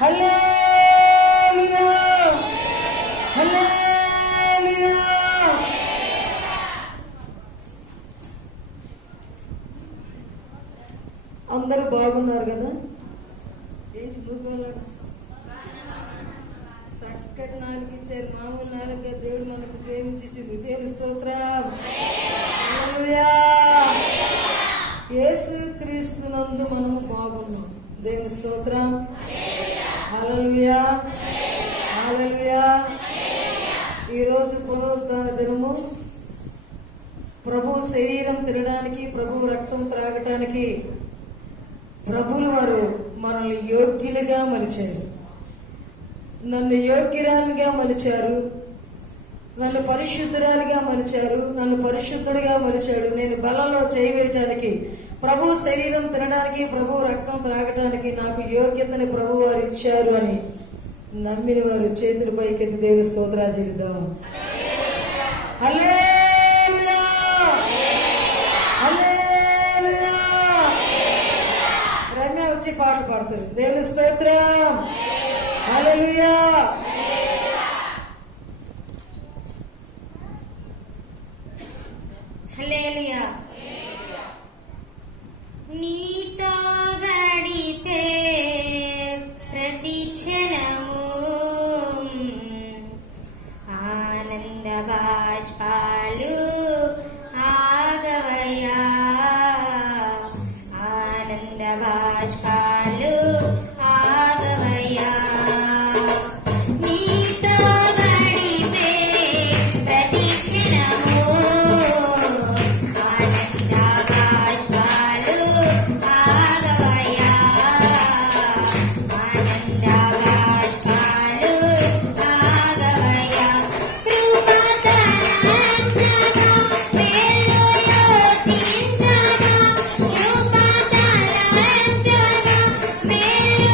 హల్లెలూయా హల్లెలూయా. అందరూ బాగున్నారు కదా? ఏంటి భూగోళం చక్కటి నాలుగు ఇచ్చారు. మామూలు నాలుగుగా దేవుడు మనకు ప్రేమించింది. దేవుని స్తోత్రం. హల్లెలూయా. యేసు క్రీస్తునందు మనము బాగున్నాం. దేవుని స్తోత్రం. హల్లెలూయా హల్లెలూయా. ఈరోజు పునరుద్ధాన దినము. ప్రభు శరీరం తినడానికి, ప్రభు రక్తం త్రాగటానికి ప్రభువులు వారు మనల్ని యోగ్యులుగా మలిచారు. నన్ను యోగ్యురాలుగా మలిచారు, నన్ను పరిశుద్ధురాలుగా మలిచారు, నన్ను పరిశుద్ధుడిగా మలిచాడు. నేను బలలో చేయవేయటానికి, ప్రభు శరీరం తినడానికి, ప్రభు రక్తం త్రాగటానికి నాకు యోగ్యతని ప్రభు వారు ఇచ్చారు అని నమ్మిన వారు చేతుల పైకెత్తి దేవుని స్తోత్రాలు చెల్లిద్దాం. హల్లెలూయా హల్లెలూయా. రమ్య వచ్చి పాటలు పాడుతుంది. దేవుని స్తోత్రం. హల్లెలూయా. హల్లెలూయా. నీతో గడిపే ప్రతి క్షణము ఆనంద బాష్పాలు ఆగవయ్యా, ఆనంద బాష్పాలు ఆగవయ్యా. నీతో గడిపే ప్రతి క్షణము ఆనంద బాష్పాలు ఆగవయ్యా, ఆనంద బాష్పాలు ఆగవయ్యా. కృపతలంచగా మేలు యోచించగా, కృపతలంచగా మేలు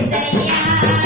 యేసయ్యా